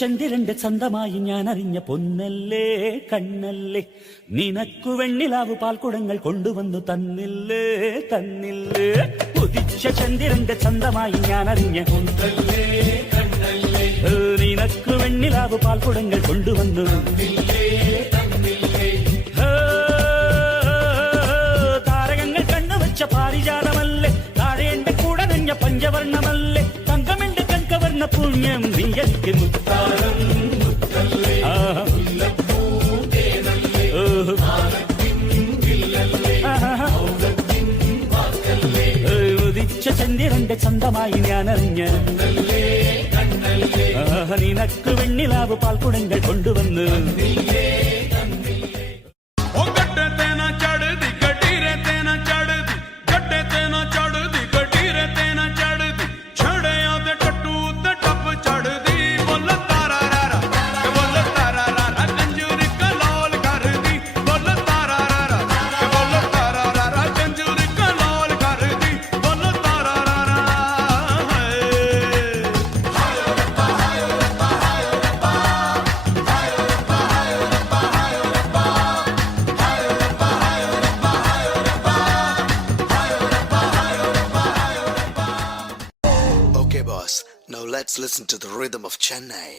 ചന്ദ്രന്റെ ചന്തമായി ഞാൻ അറിഞ്ഞ പൊന്നല്ലേ കണ്ണല്ലേ, നിനക്കു വെണ്ണിലാവ് പാൽക്കുടങ്ങൾ കൊണ്ടുവന്നു തന്നില്ലേ തന്നില്ലേ. ഉദിച്ച ചന്ദ്രന്റെ ചന്തമായി ഞാൻ അറിഞ്ഞ പൊന്നല്ലേ കണ്ണല്ലേ, നിനക്കു വെണ്ണിലാവ് പാൽക്കുടങ്ങൾ കൊണ്ടുവന്നു തന്നില്ലേ തന്നില്ലേ. താരകങ്ങൾ കണ്ണുവച്ച പാരിജാതമല്ലേ, താഴെ എന്റെ കൂടെ നഞ്ഞ പഞ്ചവർണ്ണമല്ലേ, തങ്കമെന്റെ കൺകവർണ്ണ പുണ്യം നീ എനിക്ക് മുത്താരം മുത്തല്ലേ. ഉദിച്ച ചന്ദ്രന്റെ ചന്തമായി ഞാൻ അറിഞ്ഞ നിനക്ക് വെണ്ണിലാവ് പാൽക്കുടങ്ങൾ കൊണ്ടുവന്ന് Now let's listen to the rhythm of Chennai.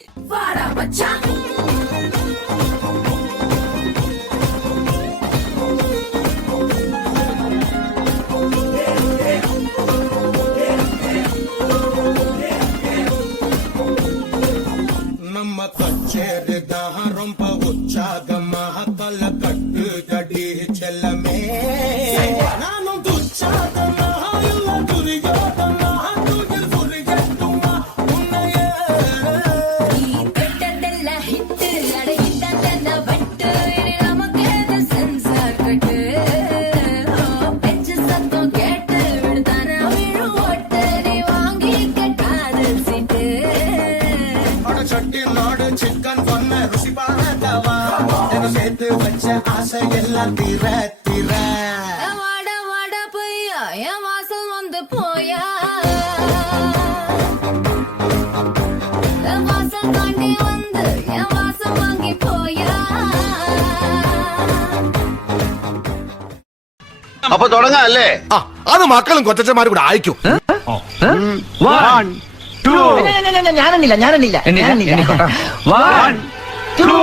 ನಮ್ಮ ಕಚ್ಚೇರಿದ ರೊಂಪ ಉಚ್ಚಾಗ ಮಹತಲ ಕಟ್ಟು ಜಡಿ ಚೆಲ್ಲಮೇ ನಾನು ದುಚ್ಚಾದ ಮಹಾಯುವ ದುರ್ಯೋಧನ ಚಿಕನ್ ಬೊನ್ನ ರುಚಿ ಬಾಳದವ ಸೇತು ವಚ್ಚ ಆಸೆ ಎಲ್ಲ ತೀರ ತೀರ வாட வாட பொய்யா என் வாசல் வந்து போயா வாசல் தாண்டி வந்து என் வாசல் வாங்கி போயா. അപ്പൊ തുടങ്ങാം അല്ലേ? അത് മക്കളും കൊച്ചന്മാരും കൂടെ അയക്കും. ഞാനെണ്ണില്ല 1 2